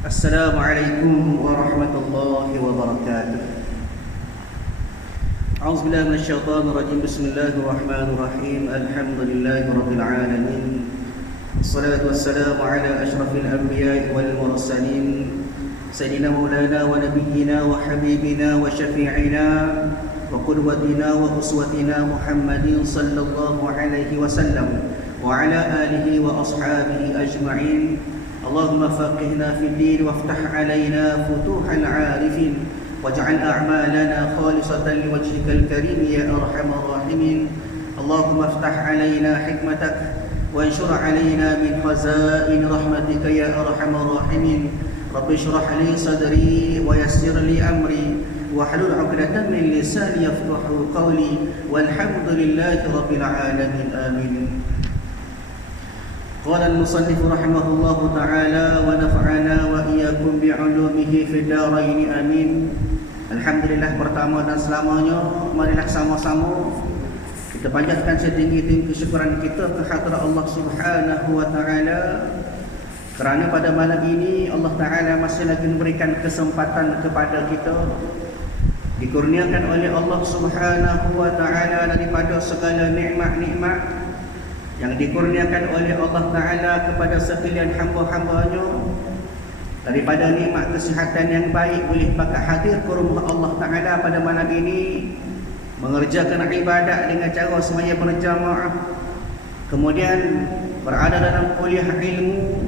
Assalamualaikum warahmatullahi wabarakatuh. A'udzubillahi minasyaitonir rajim. Bismillahirrahmanirrahim. Alhamdulillahi rabbil alamin. Wassalatu wassalamu ala asyrafil anbiya'i wal mursalin. Sayyidina maulana wa nabiyyina wa habibina wa syafi'ina wa qudwatina wa uswatina Muhammadin sallallahu alaihi wasallam wa ala alihi wa ashabihi ajma'in. اللهم فقهنا في الدين وافتح علينا فتوح العارفين واجعل أعمالنا خالصة لوجهك الكريم يا أرحم الراحمين. اللهم افتح علينا حكمتك وانشر علينا من خزائن رحمتك يا أرحم الراحمين. رب اشرح لي صدري ويسر لي أمري واحلل عقدة من لساني يفقه قولي والحمد لله رب العالمين آمين. قال المصنف رحمه الله تعالى ونفعنا وإياكم بعلومه في الدارين آمين. Alhamdulillah, pertama dan selamanya marilah sama-sama kita panjatkan setinggi-tinggi kesyukuran kita ke hadirat Allah Subhanahu wa taala, kerana pada malam ini Allah taala masih lagi memberikan kesempatan kepada kita, dikurniakan oleh Allah Subhanahu wa taala daripada segala nikmat-nikmat yang dikurniakan oleh Allah Ta'ala kepada sekalian hamba-hambanya, daripada nikmat kesihatan yang baik boleh pakai hadir ke rumah Allah Ta'ala pada malam ini, mengerjakan ibadat dengan cara semaya berjamaah, kemudian berada dalam kuliah ilmu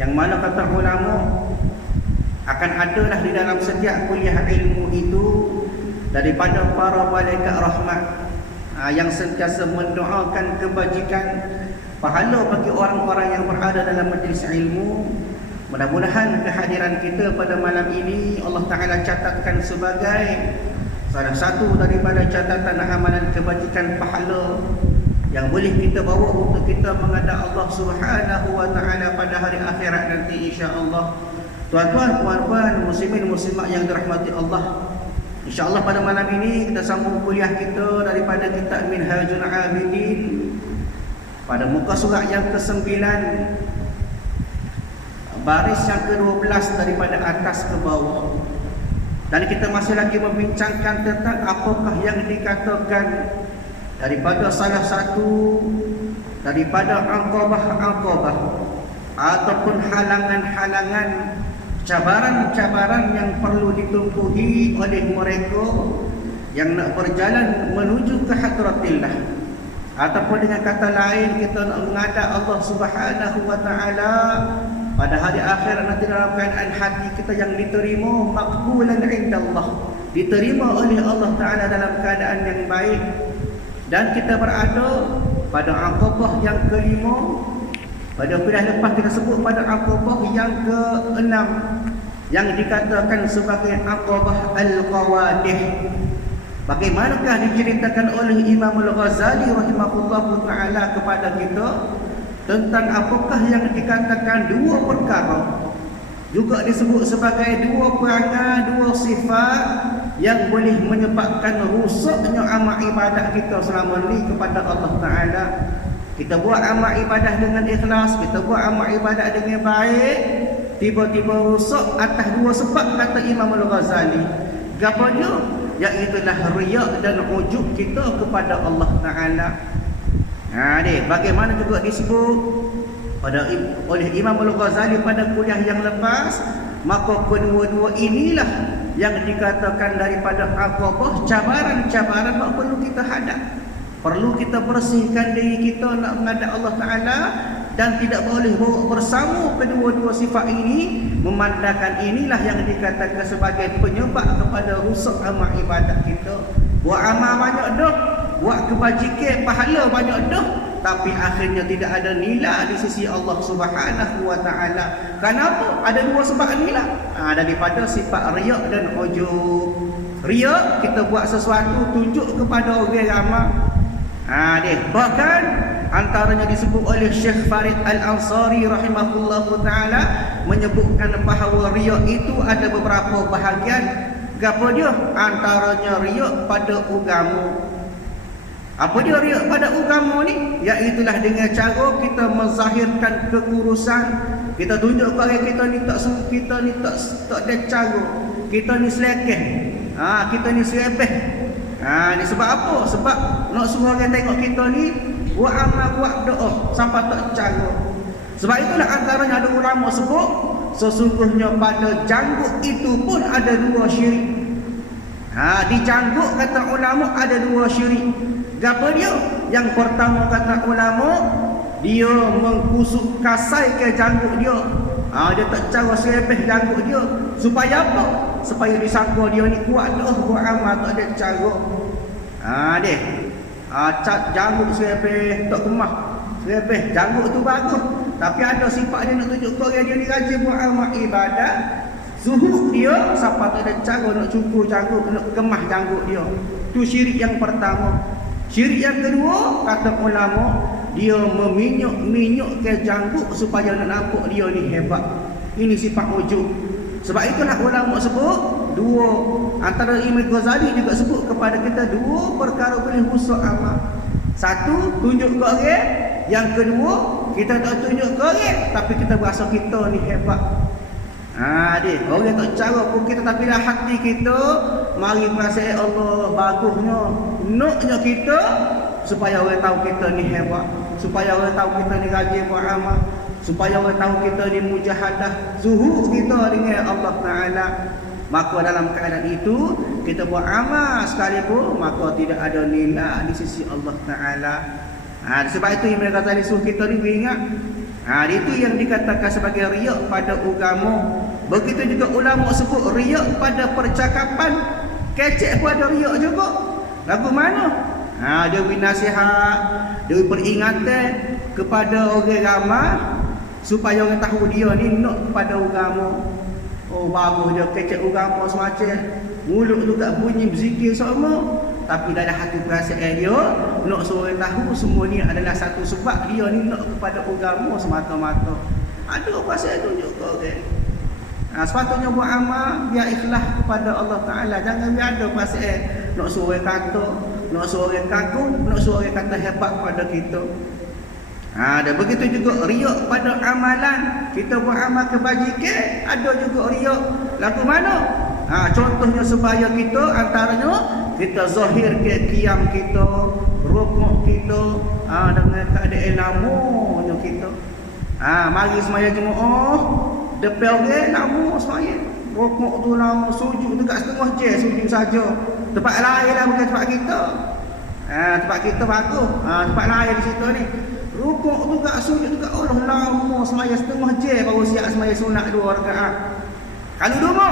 yang mana kata ulama akan adalah di dalam setiap kuliah ilmu itu daripada para malaikat rahmat yang sentiasa mendoakan kebajikan, pahala bagi orang-orang yang berada dalam majlis ilmu. Mudah-mudahan kehadiran kita pada malam ini Allah Ta'ala catatkan sebagai salah satu daripada catatan amalan kebajikan pahala yang boleh kita bawa untuk kita menghadap Allah Subhanahu wa Ta'ala pada hari akhirat nanti, insya-Allah. Tuan-tuan, puan-puan, muslimin muslimat yang dirahmati Allah, InsyaAllah pada malam ini kita sambung kuliah kita daripada kitab Minhajul Abidin pada muka surat yang ke-9, baris yang ke-12 daripada atas ke bawah. Dan kita masih lagi membincangkan tentang apakah yang dikatakan daripada salah satu daripada angkabah-angkabah ataupun halangan-halangan, cabaran-cabaran yang perlu ditumpuhi oleh mereka yang nak berjalan menuju ke hadratillah, ataupun dengan kata lain kita nak menghadap Allah Subhanahu wa taala pada hari akhirat nanti dalam keadaan hati kita yang diterima maqbulan indallah, diterima oleh Allah Taala dalam keadaan yang baik. Dan kita berada pada aqabah yang kelima. Pada kuliah lepas kita sebut pada aqabah yang ke-6 yang dikatakan sebagai aqabah al-qawadih. Bagaimanakah diceritakan oleh Imam Al-Ghazali rahimahullahu taala kepada kita tentang apakah yang dikatakan dua perkara, juga disebut sebagai dua perangai, dua sifat yang boleh menyebabkan rusaknya amal ibadat kita selama ini kepada Allah Taala. Kita buat amal ibadah dengan ikhlas, kita buat amal ibadah dengan baik, tiba-tiba rusak atas dua sebab, kata Imam Al-Ghazali. Gapanya? Iaitulah riya dan ujub kita kepada Allah Ta'ala. Bagaimana juga disebut oleh Imam Al-Ghazali pada kuliah yang lepas, maka kedua-dua inilah yang dikatakan daripada aqabah, cabaran-cabaran yang perlu kita hadap. Perlu kita bersihkan diri kita nak menghadap Allah Ta'ala, dan tidak boleh bawa bersama kedua-dua sifat ini, memandangkan inilah yang dikatakan sebagai penyebab kepada rusak amal ibadat kita. Buat amal banyak dah, buat kebajikan pahala banyak dah, tapi akhirnya tidak ada nilai di sisi Allah Subhanahu wa Ta'ala. Kenapa? Ada dua sebab nilai. Daripada sifat riya dan ujub. Riya, kita buat sesuatu tunjuk kepada orang ramai. Bahkan antaranya disebut oleh Syekh Farid Al-Ansari rahimahullahu ta'ala, menyebutkan bahawa riya itu ada beberapa bahagian. Apa dia? Antaranya riya pada agama. Apa dia riya pada agama ni? Iaitulah dengan cara kita menzahirkan kekurusan, Kita tunjuk kepada kita ni tak ada cara. Kita ni selekeh. Kita ni serepeh. Ni sebab apa? Sebab nak suruh orang tengok kita ni buat amal, buat doa sampai tak cara. Sebab itulah antaranya ada ulama sebut sesungguhnya pada janggut itu pun ada dua syirik. Di janggut kata ulama ada dua syirik. Apa dia? Yang pertama kata ulama, dia mengkusuk kasai ke janggut dia. Dia tak cara serepeh janggut dia. Supaya apa? Supaya disangka dia ni kuat dah buat amal tak ada cara. Cat janggut serepeh tak kemah. Serepeh janggut tu bagus. Tapi ada sifat dia nak tunjuk ke orang dia ni rajin buat amal ibadat. Zuhud dia sampai tak ada cara nak cukur janggut, nak kemah janggut dia. Tu syirik yang pertama. Syirik yang kedua kata ulama, dia meminyuk ke janggut supaya nak nampak dia ni hebat. Ini sifat ujub. Sebab itulah ulama sebut dua, antara Imam Ghazali juga sebut kepada kita dua perkara boleh rusak amal. Satu, tunjuk ke orang. Yang kedua, kita tak tunjuk ke orang tapi kita berasa kita ni hebat. Orang tak cara pun kita, tapi lah hati kita mari perasaan Allah bagusnya, naknya kita supaya orang tahu kita ni hebat, supaya orang tahu kita ni rajin buat amal, supaya orang tahu kita ni mujahadah, zuhud kita dengan Allah Ta'ala. Maka dalam keadaan itu kita buat amal sekalipun maka tidak ada nilai di sisi Allah Ta'ala. Sebab itu Imam Ghazali suruh kita ni ingat. Itu yang dikatakan sebagai riak pada agama. Begitu juga ulama sebut riak pada percakapan. Kecek pun ada riak juga. Lagu mana? Dia beri nasihat, dia beri peringatan kepada orang ramai supaya orang tahu dia ni nak kepada agama. Bagus dia kecek agama semacam. Mulut tu tak bunyi berzikir semua, tapi dalam hati perasaan dia nak suruh tahu semua ni adalah satu sebab dia ni nak kepada agama semata-mata. Ada perasaan tunjuk ke orang. Sepatutnya buat amal biar ikhlas kepada Allah Ta'ala. Jangan biar ada perasaan nak suruh orang kata, nak suruh orang kagum, nak suruh orang kata hebat pada kita. Dan begitu juga riak pada amalan. Kita buat amal kebajikan, ada juga riak. Lagu mana? Contohnya sebaya kita, antaranya kita zahir ke qiyam kita, rukuk kita, dengan keadaan namanya kita. Mari semaya jemaah, depan orang nama semaya. Rukuk tu lama, sujud tu kat setengah je, sujud saja. Tempat lain lah bukan tempat kita. Tempat kita bagus. Tempat lain di situ ni. Rukuk tu kat sujud tu kat Allah lama semaya setengah je baru siap semaya sunat 2 rakaat. Kalau dulu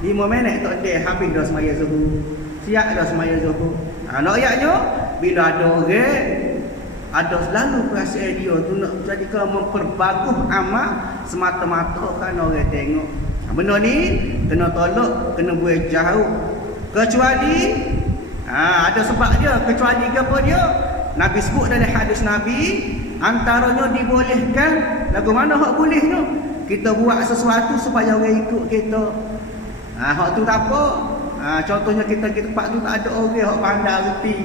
5 minit tak ada habis dah semaya zuhur. Siap dah semaya zuhur. Nak ayatnya bila ada orang ada selalu perasaan dia tu nak jadikan memperbagus amal semata-mata kerana orang tengok. Benda ni kena tolak, kena buat jauh. Kecuali ada sebab dia, kecuali apa dia? Nabi sebut dalam hadis Nabi, antaranya dibolehkan. Lagu mana hak bolehnya? Kita buat sesuatu supaya orang ikut kita. Hak tu tak apa. Contohnya kita tempat tu tak ada orang hak pandai reti.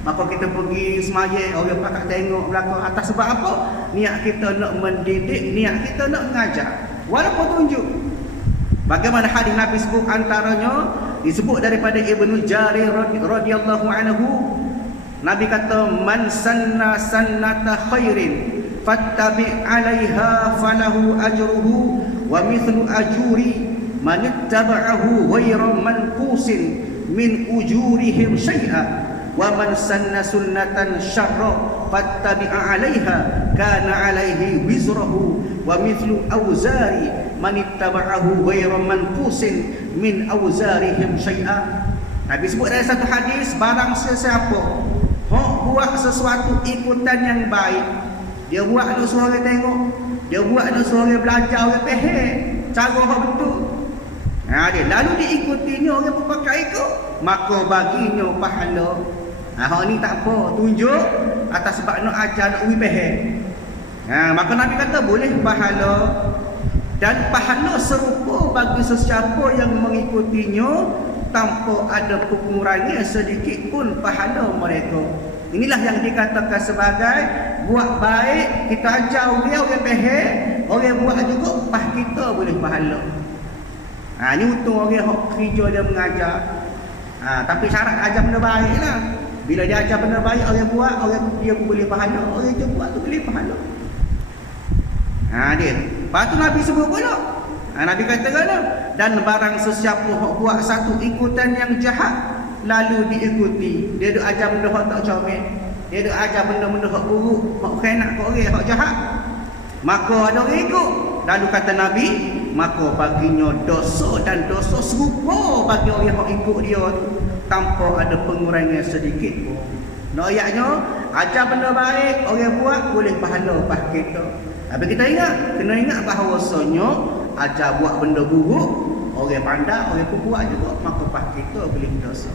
Maka kita pergi semaya, orang pakak tengok belakang atas. Sebab apa? Niat kita nak mendidik, niat kita nak mengajar. Walaupun tunjuk. Bagaimana hadis Nabi sebut, antaranya disebut daripada Ibnu Jarir radhiyallahu anhu. Nabi kata, man sanna sannata khairin fattabi 'alaiha falahu ajruhu wa mithlu ajuri man ittaba'ahu ghayra manqusin min ujurihim syai'a wa man sanna sunnatan syarra fattabi 'alaiha kana 'alaihi wizruhu wa mithlu awzari man ittaba'ahu ghayra manqusin min awzarihim syai'a. Nabi sebut dalam satu hadis, barang sesiapa buat sesuatu ikutan yang baik, dia buat nak suruh orang tengok, dia buat nak suruh orang belajar, orang faham cara hak betul, dia lalu diikutinya orang pun pakai ikut, maka baginya pahala. Hak ni tak apa, tunjuk atas sebab nak ajar, nak uji faham. Maka Nabi kata boleh pahala, dan pahala serupa bagi sesiapa yang mengikutinya tanpa ada pengurangan sedikit pun pahala mereka. Inilah yang dikatakan sebagai buat baik, kita ajar orang faham, orang buat juga pas kita boleh pahala. Ni untung orang hok kerja dia mengajar. Tapi syarat ajar benda baik lah. Bila dia ajar benda baik orang buat, orang dia pun boleh pahala. Orang je buat tu boleh pahala. Dia. Lepas tu Nabi sebut pula. Nabi kata kena, dan barang sesiapa hok buat satu ikutan yang jahat lalu diikuti, dia duk ajar benda hok tak comel, dia duk ajar benda-benda hok buruk, hok khianat kat orang, hok jahat, maka ada orang ikut. Lalu kata Nabi, maka baginya dosa dan dosa serupa bagi orang yang ikut dia tu, tanpa ada pengurangan sedikit pun. Nak ayatnya, ajar benda baik orang buat boleh pahala pas kita. Tapi kita kena ingat bahawasanya ajar buat benda buruk orang pandai, orang pun buat juga, maka pas kita boleh dosa.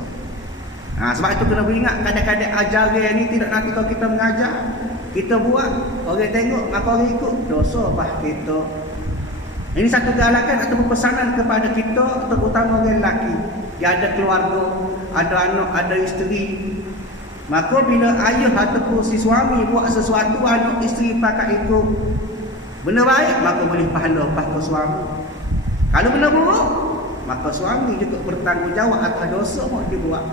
Sebab itu kena beringat, kadang-kadang ajaran ni tidak nanti kalau kita mengajar, kita buat, orang tengok, maka orang ikut, dosa pas kita. Ini satu galakan atau pesanan kepada kita, terutama orang lelaki yang ada keluarga, ada anak, ada isteri. Maka bila ayah ataupun si suami buat sesuatu, anak isteri pakai ikut benda baik, maka boleh pahala pas ke suami. Kalau benda buruk, maka suami juga bertanggungjawab atas dosa yang dia buat.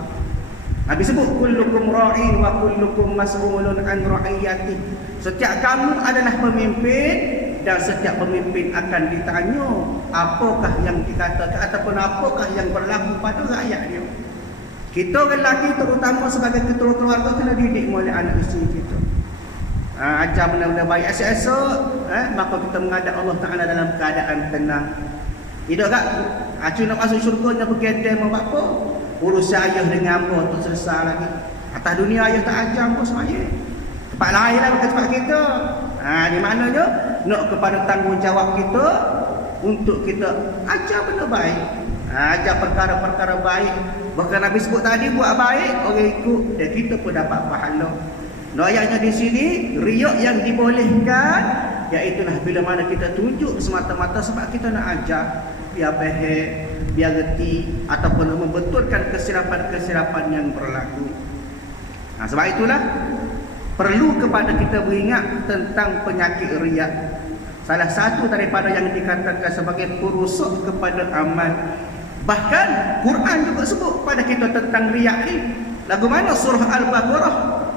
Nabi sebut kullukum ra'in wa kullukum mas'ulun an ra'iyati. Setiap kamu adalah pemimpin dan setiap pemimpin akan ditanya apakah yang dikatakan ataupun apakah yang berlaku pada rakyat dia. Kita orang lelaki terutama sebagai ketua keluarga kena didik oleh anak isteri kita. Ajar benda-benda baik esok-esok, maka kita menghadap Allah Ta'ala dalam keadaan tenang. Tidak tak? Acun nak masuk syurga nak pergi mau buat apa? Urusan ayah dengan hamba tu selesai lagi. Atas dunia ayah tak ajar pun semaya. Tempat lain lah bukan tempat kita. Di maknanya nak kepada tanggungjawab kita untuk kita ajar benda baik. Ajar perkara-perkara baik. Bahkan Nabi sebut tadi buat baik, orang ikut dan kita pun dapat pahala. Ayatnya di sini riak yang dibolehkan, iaitulah bila mana kita tunjuk semata-mata sebab kita nak ajar, biar faham, biar reti ataupun membetulkan kesilapan-kesilapan yang berlaku. Sebab itulah perlu kepada kita beringat tentang penyakit riak. Salah satu daripada yang dikatakan sebagai perusak kepada amal. Bahkan Quran juga sebut pada kita tentang riak ni. Lagu mana? Surah Al-Baqarah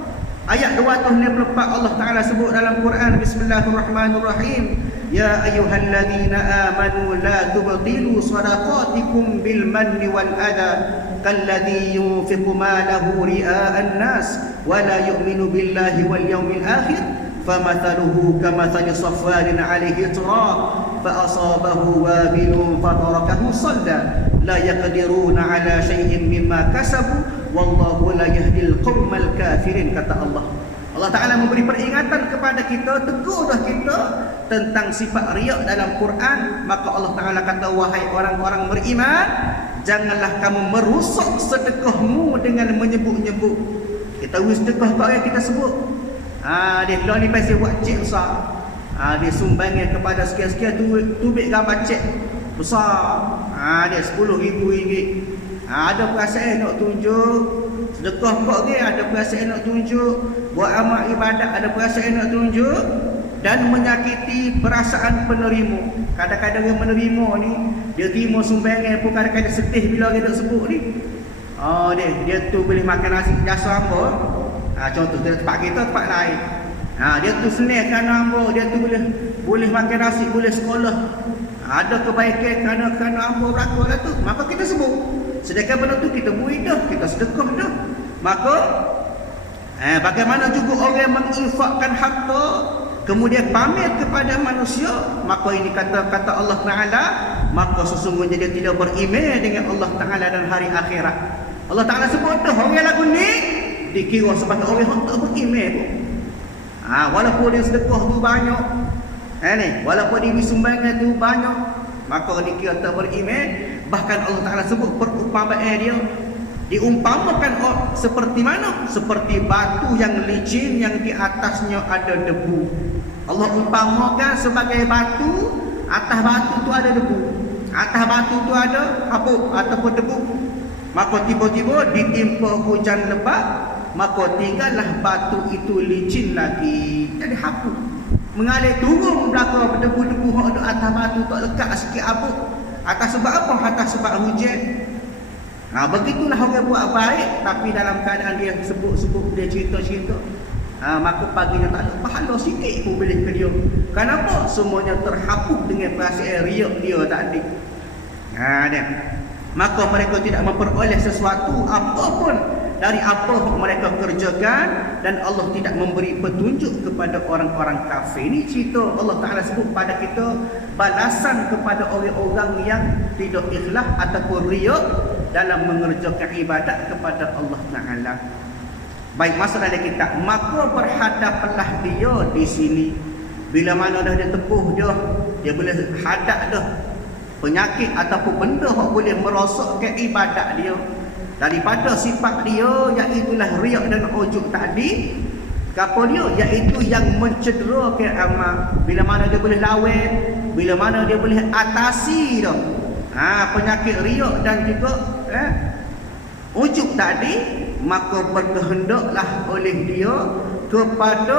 ayat 264 Allah Ta'ala sebut dalam Quran, Bismillahirrahmanirrahim, Ya ayyuhalladzina amanu la tubtilu sadaqatikum bil manni wal adha kalladzi yunfiqu malahu ria'an nas wa la yu'minu billahi wal yawmil akhir famathaluhu kamathali safwarin 'alayhi turab fa asabahu wabilun fatarakahu sadda la yaqdiruna 'ala shay'in mimma kasabu wallahu la yahdil qaumal kafirin. Kata Allah Ta'ala memberi peringatan kepada kita, tegur dah kita tentang sifat riak dalam Quran. Maka Allah Ta'ala kata, wahai orang-orang beriman, janganlah kamu merusak sedekahmu dengan menyebut-nyebut. Kita sedekah kau yang kita sebut, dia kalau ni pasal buat cek besar, dia sumbangkan kepada sekian-sekian tubik gambar cek besar, dia RM10,000. Ada perasaan nak tunjuk sedekah kau ni, ada perasaan nak tunjuk buat amal ibadat, ada perasaan nak tunjuk, dan menyakiti perasaan penerima. Kadang-kadang yang menerima ni, dia terima sumbangan pun kadang-kadang sedih bila dia nak sebut ni. Dia tu boleh makan nasi jasa hamba. Contoh tempat kita, tempat lain. Dia tu senang kerana hamba, dia tu boleh makan nasi, boleh sekolah. Ada kebaikan kerana hamba berlaku lah tu, maka kita sebut. Sedangkan benda tu kita beri dah, kita sedekah dah. Maka bagaimana juga orang menginfakkan harta kemudian pamer kepada manusia, maka ini kata Allah Ta'ala, maka sesungguhnya dia tidak beriman dengan Allah Ta'ala dan hari akhirat. Allah Ta'ala sebut dah orang lagu ni dikira sebagai orang yang tak beriman pun. Walaupun dia sedekah tu banyak, walaupun dia sumbangan tu banyak, maka dikira tak beriman. Bahkan Allah Ta'ala sebut perumpamaan dia, diumpamakan seperti mana? Seperti batu yang licin yang di atasnya ada debu. Allah umpamakan sebagai batu, atas batu tu ada debu, atas batu tu ada habuk ataupun debu. Maka tiba-tiba ditimpa hujan lebat, maka tinggallah batu itu licin lagi, jadi habuk. mengalir turun belakang berdebu-debu hok duk atas batu tak lekat sikit abuk. Atas sebab apa? Atas sebab hujan. Begitulah orang buat baik tapi dalam keadaan dia sebut-sebut, dia cerita-cerita, maka paginya tak ada pahala sikit pun boleh ke dia. Kenapa? Semuanya terhapus dengan perasaan riak dia tadi. Dia. Maka mereka tidak memperoleh sesuatu apapun dari apa yang mereka kerjakan, dan Allah tidak memberi petunjuk kepada orang-orang kafir. Ini cerita Allah Ta'ala sebut pada kita balasan kepada orang-orang yang tidak ikhlas ataupun riak dalam mengerjakan ibadat kepada Allah Ta'ala. Baik, masalah kita, maka berhadaplah dia di sini. Bila mana dah dia tepuh dia boleh hadap dah penyakit ataupun benda yang boleh merosakkan ibadat dia daripada sifat dia, iaitulah riak dan ujub tadi. Apa dia? Iaitu yang mencederakan amal. Bila mana dia boleh lawan, bila mana dia boleh atasi dah penyakit riak dan juga ujub tadi, maka berkehendaklah oleh dia kepada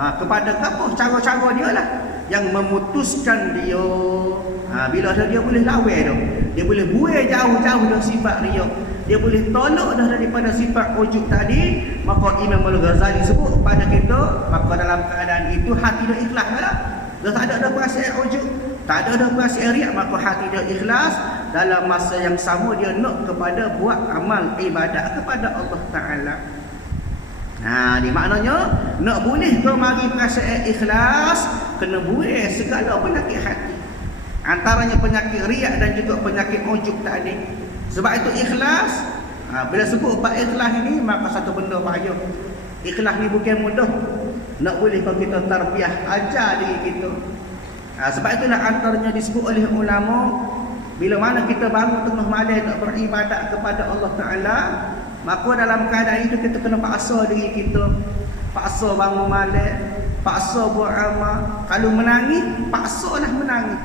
apa? Cara-cara dia lah yang memutuskan dia. Bila dia boleh lawan dah, dia boleh buai jauh-jauh dah sifat riak, dia boleh tolak dah daripada sifat ujub tadi, maka Imam Al-Ghazali sebut pada kita, maka dalam keadaan itu hati dia ikhlas lah. Dah tak ada perasaan ujub, tak ada perasaan riak, maka hati dia ikhlas. Dalam masa yang sama dia nak kepada buat amal ibadat kepada Allah Ta'ala. Di maknanya nak boleh ke mari perasaan ikhlas, kena buai segala penyakit hati, antaranya penyakit riak dan juga penyakit ujub tadi. Sebab itu ikhlas, bila sebut bab ikhlas ini, maka satu benda bahaya. Ikhlas ni bukan mudah. Nak boleh kalau kita tarbiyah, ajar diri kita. Sebab itulah antaranya disebut oleh ulama, bila mana kita bangun tengah malam nak beribadat kepada Allah Ta'ala, maka dalam keadaan itu kita kena paksa diri kita, paksa bangun malam, paksa buat amal. Kalau menangis, paksalah menangis.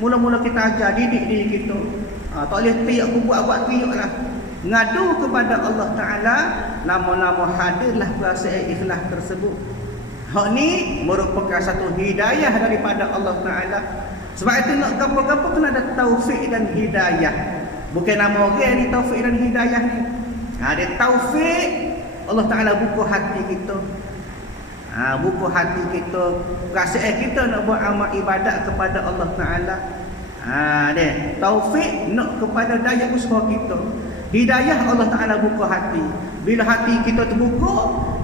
Mula-mula kita ajar, didik diri kita. Tak boleh teriak, buat teriak lah. Ngadu kepada Allah Ta'ala, lama-lama hadirlah perasaan ikhlas tersebut. Hak ni merupakan satu hidayah daripada Allah Ta'ala. Sebab itu nak gapo-gapo kena ada taufik dan hidayah. Bukan nama orang ni taufik dan hidayah ni. Dia taufik, Allah Ta'ala buka hati kita. Buka hati kita, perasaan kita nak buat amal ibadat kepada Allah Ta'ala. Dia taufik nak kepada daya usaha kita. Hidayah, Allah Ta'ala buka hati. Bila hati kita terbuka,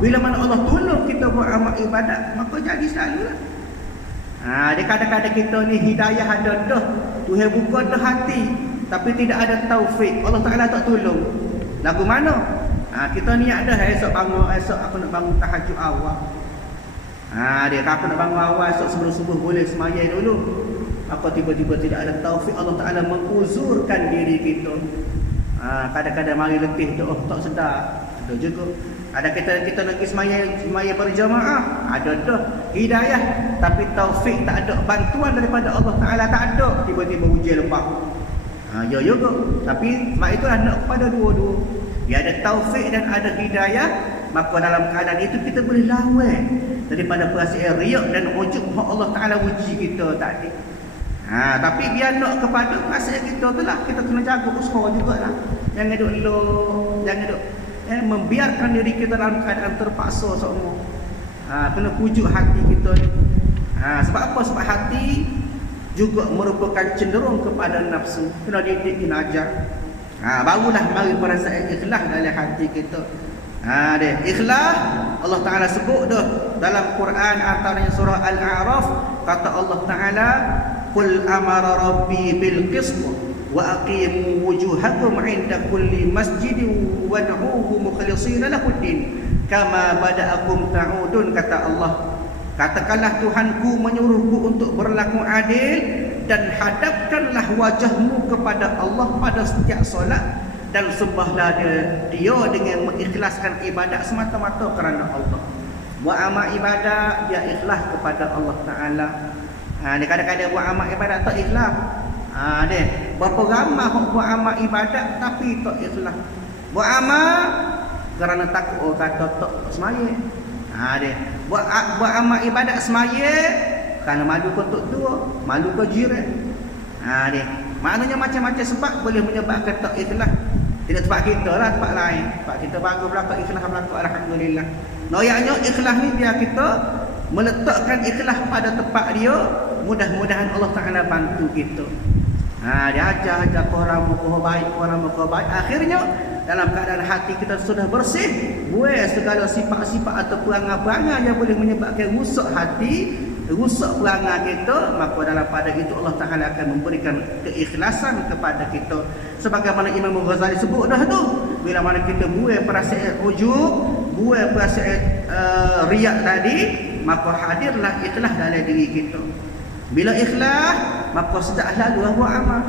bila mana Allah tolong kita buat amal ibadat, maka jadi selalulah. Dia kadang-kadang kita ni hidayah ada dah, Tuhan buka dah hati, tapi tidak ada taufik, Allah Ta'ala tak tolong. Lagu mana? Kita niat dah, esok aku nak bangun tahajud awal. Dia aku nak bangun awal, esok sebelum subuh boleh semayang dulu. Apa tiba-tiba tidak ada taufik, Allah Ta'ala menguzurkan diri kita. Kadang-kadang mari letih tu, tak sedar. Ada juga. Ada kita nak pergi semayang berjamaah, ada dah hidayah, tapi taufik tak ada, bantuan daripada Allah Ta'ala tak ada, tiba-tiba hujan lepas. Ya juga. Tapi sebab itulah nak kepada dua-dua. Dia ada taufik dan ada hidayah, maka dalam keadaan itu kita boleh lawan daripada perasaan riak dan ujub yang Allah Ta'ala uji kita tadi. Tapi biar nak kepada perasaan kita tu lah, kita kena jaga usaha jugalah. Jangan duduk low, jangan duduk membiarkan diri kita dalam keadaan terpaksa semua. Kena pujuk hati kita ni. Sebab apa? Sebab hati juga merupakan cenderung kepada nafsu. Kena didik, kena ajar. Barulah mari perasaan ikhlas dalam hati kita. Dia ikhlas, Allah Ta'ala sebut dah dalam Quran, antaranya surah Al-A'raf, kata Allah Ta'ala, qul amara rabbi bil qist wa aqimu wujuhakum 'inda kulli masjidin wad'uhu mukhlishina lahuddin kama bada'akum ta'udun, kata Allah. Katakanlah Tuhanku menyuruhku untuk berlaku adil dan hadapkanlah wajahmu kepada Allah pada setiap solat dan sembahlah dia dengan mengikhlaskan ibadat semata-mata kerana Allah. Buat amal ibadat dia ikhlas kepada Allah Ta'ala. Dia kadang-kadang buat amal ibadat tak ikhlas. Dia berapa ramai buat amal ibadat tapi tak ikhlas. Buat amal kerana takut orang kata tak semayang. Dia buat amal ibadat semaya kerana malu ke tok tua, malu ke jiran. Dia maknanya macam-macam sebab boleh menyebabkan tak ikhlas. Tidak tempat kita lah, tempat lain. Tempat kita bagus berlaku ikhlas berlaku, alhamdulillah. Noyaknya ikhlas ni biar kita meletakkan ikhlas pada tempat dia, mudah-mudahan Allah Taala bantu kita. Dia ajar korang baik, akhirnya dalam keadaan hati kita sudah bersih, buai segala sifat-sifat atau perangai-perangai yang boleh menyebabkan rusak hati, rusak perangai kita, maka dalam pada itu Allah Taala akan memberikan keikhlasan kepada kita. Sebagaimana Imam Ghazali sebut dah tu, bila mana kita buai perasaan ujub, buai perasaan riak tadi, maka hadirlah ikhlas dalam diri kita. Bila ikhlas, maka sedap lalu buat amal.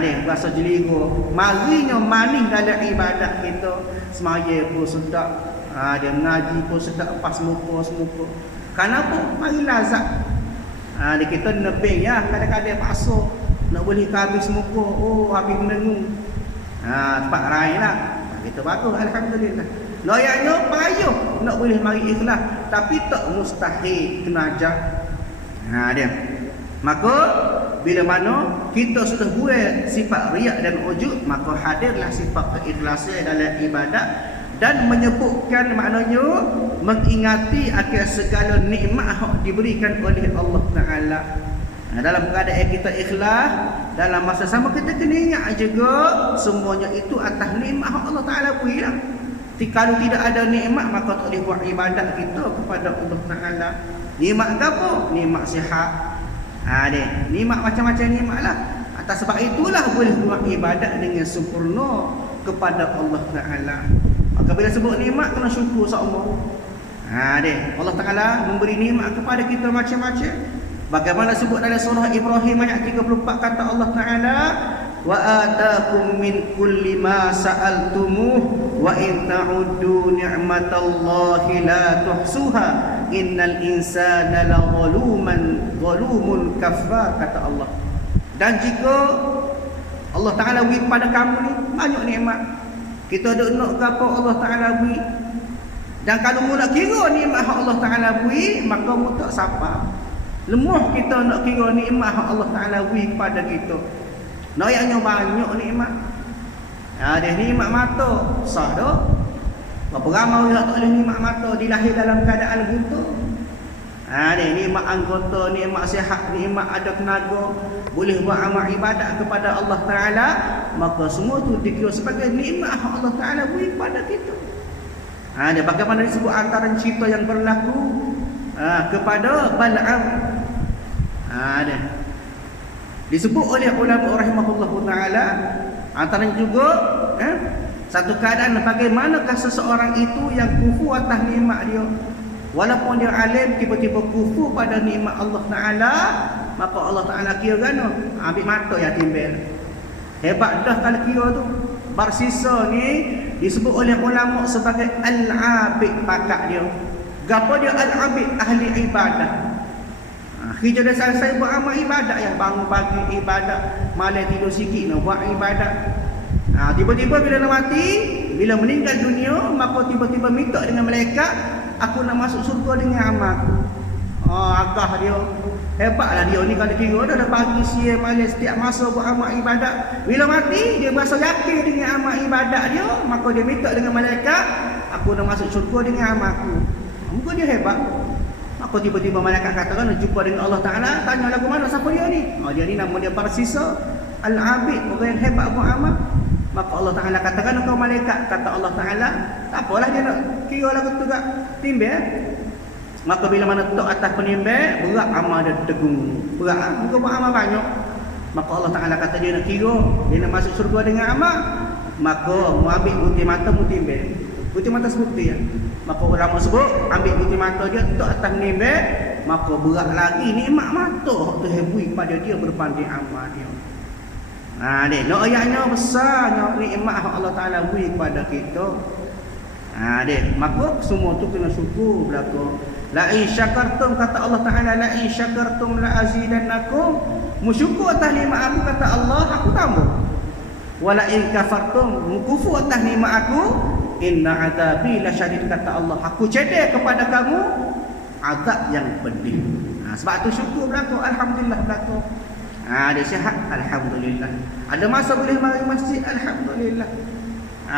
Ni bahasa jeligo. Marinya manis dalam ibadat kita. Semaya pun sedap. Dia mengaji pun sedap pas muka. Kenapa? Mari lazat. Kita nebeng ya, kadang-kadang paksa nak boleh habis muka. Oh, habis menengu. Tempat lain lah. Kita bagus, alhamdulillah. Loyaknya payah nak boleh mari ikhlas, tapi tak mustahil kena ajar. Dia. Maka bila mana kita sudah buat sifat riak dan ujub, maka hadirlah sifat keikhlasan dalam ibadat dan menyebutkan maknanya mengingati akan segala nikmat yang diberikan oleh Allah Taala. Dalam keadaan kita ikhlas, dalam masa sama kita kena ingat juga semuanya itu atas nikmat yang Allah Taala beri. Kalau tidak ada nikmat, maka tak boleh buat ibadat kita kepada Allah Taala. Nikmat apa? Nikmat sihat. Nikmat macam-macam nikmat lah. Atas sebab itulah boleh buat ibadat dengan sempurna kepada Allah Ta'ala. Maka bila sebut nikmat, kena syukur sama. Allah Ta'ala memberi nikmat kepada kita macam-macam. Bagaimana sebut dalam surah Ibrahim ayat 34, kata Allah Ta'ala, wa ataakum min kulli ma sa'altumuh wa in ta'uddu ni'matallahi la tuhsuha innal insana la zalumun kafar, kata Allah. Dan jika Allah Ta'ala beri pada kamu ni banyak nikmat, kita ada nak ke apa Allah Ta'ala beri, dan kalau mu nak kira nikmat Allah Ta'ala beri, maka mu tak sabar. Lemah kita nak kira nikmat Allah Ta'ala beri pada kita. Noyaknya banyak nikmat. Ada nikmat mata, sah dah. Berapa ramai orang tak boleh nikmat mata, dilahir dalam keadaan buta. Nikmat anggota, nikmat sihat, nikmat ada tenaga, boleh buat amal ibadat kepada Allah Ta'ala, maka semua itu dikira sebagai nikmat Allah Ta'ala beri pada kita. Bagaimana disebut antara cerita yang berlaku kepada Bal'am. Disebut oleh ulama rahimahullahu ta'ala, antaranya juga satu keadaan bagaimanakah seseorang itu yang kufur atas nikmat dia, walaupun dia alim, tiba-tiba kufur pada nikmat Allah Ta'ala, maka Allah Ta'ala kira gana ambil mata yang timbel. Hebat dah kalau kira tu. Barsisa ni disebut oleh ulama sebagai al-abid, pakat dia. Gapo dia al-abid? Ahli ibadah. Kerja dah selesai buat amal ibadat ya, bangun pagi ibadat, malam tidur sikit nak buat ibadat. Tiba-tiba bila nak mati, bila meninggal dunia, maka tiba-tiba minta dengan malaikat, aku nak masuk surga dengan amalku. Agah dia. Hebatlah dia ni kalau kira dah pagi siang malam setiap masa buat amal ibadat. Bila mati dia berasa yakin dengan amal ibadat dia, maka dia minta dengan malaikat, aku nak masuk surga dengan amalku. Muka dia hebat. Maka tiba-tiba malaikat katakan nak jumpa dengan Allah Ta'ala, tanya lagu mana siapa dia ni? Dia ni nama dia Barsisa Al-Abid, orang yang hebat buat amal. Maka Allah Ta'ala katakan engkau malaikat, kata Allah Ta'ala, tak apalah dia nak kira lagu tu kat timbel. Maka bila mana tok atas penimbel, berat amal dia tegung. Berat, muka buat amal banyak. Maka Allah Ta'ala kata dia nak kira, dia nak masuk surga dengan amal, maka mu ambil putih mata mu timbel. Putih mata sebukti ya. Maka ulama sebut ambil putih mata dia tok atas penimbel, maka berat lagi nikmat mata tu hebui pada dia berbanding amal dia. Ni nak ayatnya besarnya nikmat Allah Ta'ala beri kepada kita. Maka semua tu kena syukur belaka. La in syakartum, kata Allah Ta'ala, la in syakartum la azidannakum. Musyukur atas nikmat aku, kata Allah, aku tambah. Wa la in kafartum, mukufur atas nikmat aku, inna azabi lasyadid, kata Allah, aku cedek kepada kamu azab yang pedih. Sebab tu syukur berlaku, alhamdulillah berlaku. Dia sihat, alhamdulillah. Ada masa boleh mari masjid, alhamdulillah.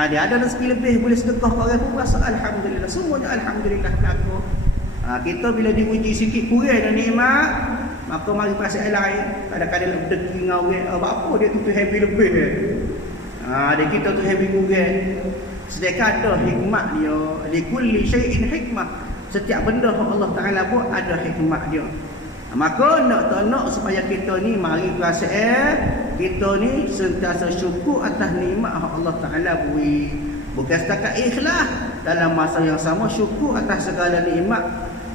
Dia ada rezeki lebih, boleh sedekah pada orang puasa, alhamdulillah. Semuanya alhamdulillah berlaku. Kita bila diuji sikit kurang dan nikmat, maka mari perasaan lain. Kadang-kadang lebih deki dengan orang, apa dia tu happy lebih. Dia kita tu happy kurang. Sedekah ada hikmat dia. Likulli syai'in hikmah. Setiap benda yang Allah Ta'ala buat ada hikmat dia. Maka nak tak nak supaya kita ni mari perasaan kita ni sentiasa syukur atas nikmat yang Allah Ta'ala beri. Bukan setakat ikhlas, dalam masa yang sama syukur atas segala nikmat,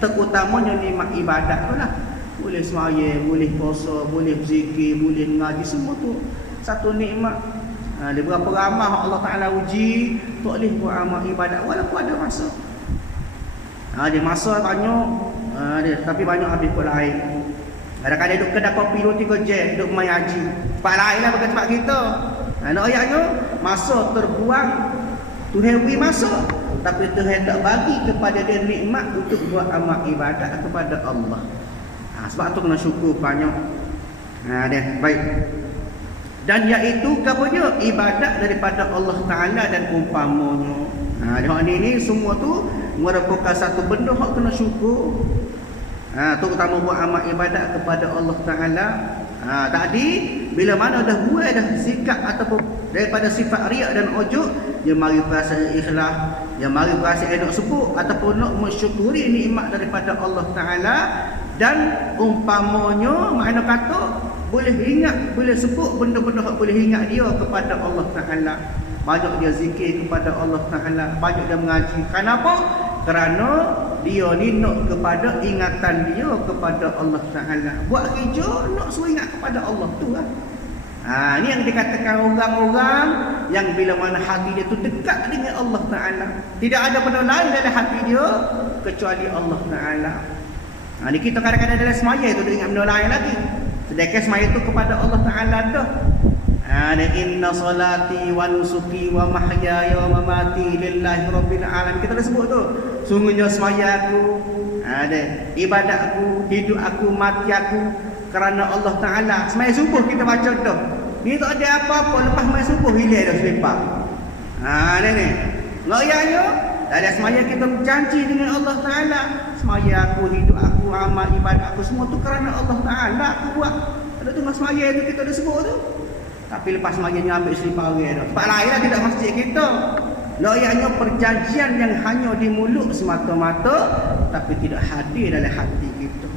terutamanya nikmat ibadat tu lah. Boleh sembahyang, boleh puasa, boleh berzikir, boleh ngaji, semua tu satu nikmat. Dia berapa ramai Allah Ta'ala uji, tak boleh buat amal ibadat walaupun ada masa. Dia masa banyak, tapi banyak habis pun lain. Kadang-kadang duduk kedai kopi 2-3 jam, duduk main haji. Tempat lain lah bukan tempat kita. Nak ayatnya, masa terbuang, Tuhan beri masa, tapi Tuhan tak bagi kepada dia nikmat untuk buat amal ibadat kepada Allah. Sebab tu kena syukur banyak. Baik. Dan iaitu kapanya ibadat daripada Allah Ta'ala dan umpamanya. Ini semua tu merupakan satu benda yang kena syukur. Terutama buat amal ibadat kepada Allah Ta'ala. Tadi bila mana dah buat dah sikap ataupun daripada sifat riak dan ujub, dia mari perasaan ikhlas, dia mari perasaan nak sebut ataupun nak mensyukuri nikmat daripada Allah Ta'ala. Dan umpamanya, makna kata boleh ingat, boleh sebut benda-benda yang boleh ingat dia kepada Allah Ta'ala. Banyak dia zikir kepada Allah Ta'ala, banyak dia mengaji. Kenapa? Kerana dia ni nak kepada ingatan dia kepada Allah Ta'ala. Buat kerja nak suruh ingat kepada Allah tu lah. Ni yang dikatakan orang-orang yang bila mana hati dia tu dekat dengan Allah Ta'ala. Tidak ada benda lain dalam hati dia kecuali Allah Ta'ala. Ni kita kadang-kadang dalam semaya tu dia ingat benda lain lagi. Sedangkan semaya tu kepada Allah Ta'ala dah. Inna salati wa nusuki wa mahyaya wa mamati lillahi rabbil alamin. Kita dah sebut tu. Sungguhnya semaya aku, ibadat aku, hidup aku, mati aku kerana Allah Ta'ala. Semaya subuh kita baca dah. Ni tak ada apa-apa, lepas semaya subuh hilang dah selepas. Ni. Ngayanya dari semaya kita berjanji dengan Allah Ta'ala. Semaya aku, hidup aku, amal ibadat aku, semua tu kerana Allah Ta'ala aku buat. Ada tu semaya tu kita dah sebut tu. Tapi lepas semayanya ambil selipar orang dah. Sebab lain lah tidak masjid kita. Loyaknya perjanjian yang hanya di mulut semata-mata, tapi tidak hadir dalam hati kita.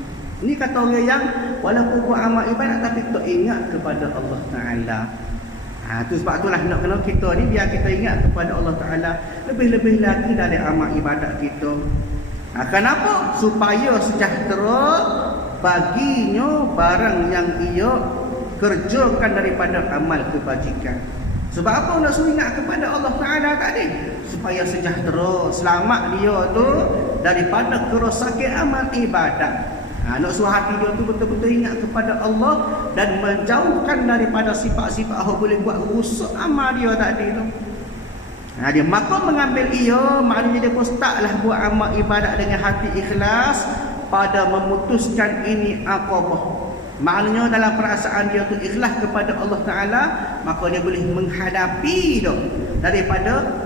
Ini kata orang yang walaupun buat amal ibadat tapi tak ingat kepada Allah Ta'ala. Tu sebab itulah nak kena kita ni biar kita ingat kepada Allah Ta'ala lebih-lebih lagi dari amal ibadat kita. Kenapa? Supaya sejahtera baginya barang yang ia kerjakan daripada amal kebajikan. Sebab apa nak suruh ingat kepada Allah Ta'ala tadi? Supaya sejahtera, selamat dia tu daripada kerosakan amal ibadat. Nak suruh hati dia tu betul-betul ingat kepada Allah dan menjauhkan daripada sifat-sifat yang boleh buat rusak amal dia tadi tu. Dia maka mengambil ia, maknanya dia pun startlah buat amal ibadat dengan hati ikhlas pada memutuskan ini aqabah. Maknanya dalam perasaan dia tu ikhlas kepada Allah Ta'ala, maka dia boleh menghadapi tu daripada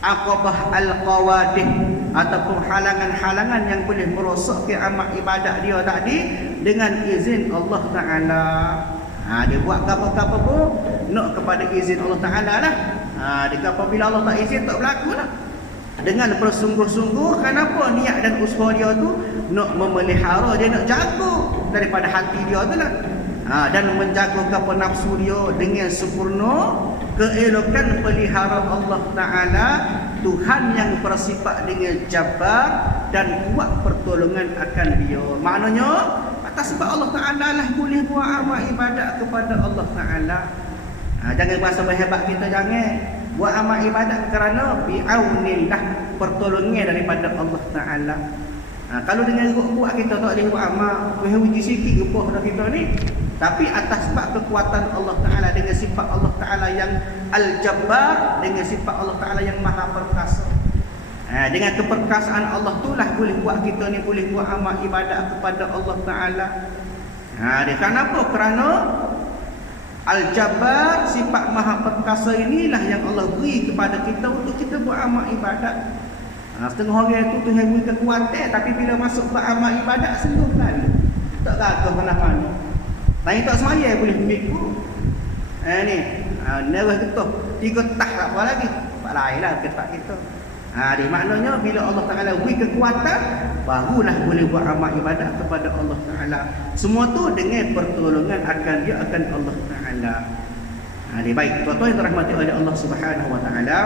aqabah al-qawadih ataupun halangan-halangan yang boleh merosakkan amal ibadat dia tadi dengan izin Allah Ta'ala. Dia buat apa-apa pun nak kepada izin Allah Ta'ala lah. Dia apabila Allah tak izin tak berlaku lah. Dengan bersungguh-sungguh, kenapa niat dan usaha dia tu nak memelihara, dia nak jaga daripada hati dia tu lah. Dan menjaga kapal nafsu dia dengan sempurna, keelokan pelihara Allah Ta'ala, Tuhan yang bersifat dengan jabar dan kuat pertolongan akan dia. Maknanya atas sebab Allah Ta'ala lah boleh buat amal ibadat kepada Allah Ta'ala. Jangan rasa berhebat kita, jangan buat amal ibadat kerana bi'aunillah, pertolongan daripada Allah Ta'ala. Kalau dengan buat kita tak boleh buat amal, boleh uji sikit upah dah kita ni. Tapi atas sebab kekuatan Allah Ta'ala, dengan sifat Allah Ta'ala yang Al-Jabbar, dengan sifat Allah Ta'ala yang Maha Perkasa. Dengan keperkasaan Allah itulah boleh buat kita ni boleh buat amal ibadat kepada Allah Ta'ala. Kenapa? Kerana Al-Jabbar, sifat Maha Perkasa inilah yang Allah beri kepada kita untuk kita buat amal ibadat. Setengah orang itu Tuhan beri kekuatan, tapi bila masuk buat amal ibadat senduh kali. Tak gagah mana-mana. Tanya tak semaya boleh mikul. Ni nerah ketuh 3 tah tak apa lagi. Tak lainlah ketak kita. Maknanya bila Allah Ta'ala beri kekuatan, barulah boleh buat amal ibadat kepada Allah Ta'ala. Semua tu dengan pertolongan akan dia akan Allah Ta'ala. Baik, tuan-tuan yang dirahmati oleh Allah Subhanahu Wa Ta'ala,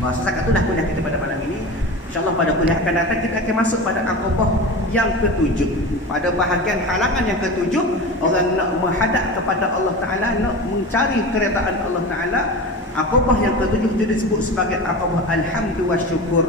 masa setakat itulah kuliah kita pada malam ini. InsyaAllah pada kuliah akan datang kita akan masuk pada Aqabah yang ke-7. Pada bahagian halangan yang ke-7, orang nak menghadap kepada Allah Ta'ala, nak mencari keredaan Allah Ta'ala. Aqabah yang ke-7 itu disebut sebagai Aqabah Alhamdu wa Syukur.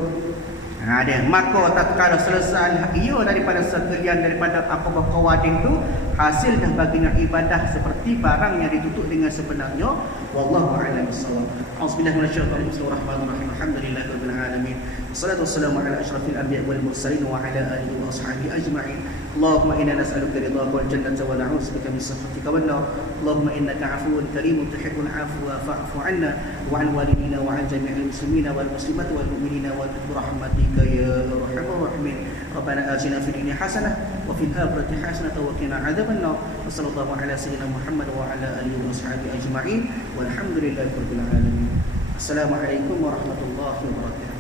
Maka tatkala selesai ia daripada sekalian daripada Aqabah Qawadin itu, hasil dah baginya ibadah seperti barang yang ditutup dengan sebenarnya. Wallahu a'lam bissawab. Auzubillahi minasyaitonir rajim. Bismillahirrahmanirrahim. Alhamdulillahirabbil alamin. Wassalatu wassalamu ala asyrafil anbiya'i wal mursalin wa ala alihi wa ashabihi ajma'in. Allahumma inna nas'aluka ridhaka wal jannata wa na'udzubika min sakhatika wan nar. Allahumma innaka 'afuwun karimun tuhibbul 'afwa fa'fu 'anna wa 'an walidina wa 'an jami'il muslimina wal muslimat wal mu'minina wa bi rahmatika ya arhamar rahimin. Rabbana atina fid dunya hasanah wa fil akhirati hasanah wa qina 'adzaban nar. Wassallallahu ala sayyidina Muhammad wa ala alihi wa sahbihi ajma'in. Walhamdulillahirabbil alamin. Assalamualaikum warahmatullahi wabarakatuh.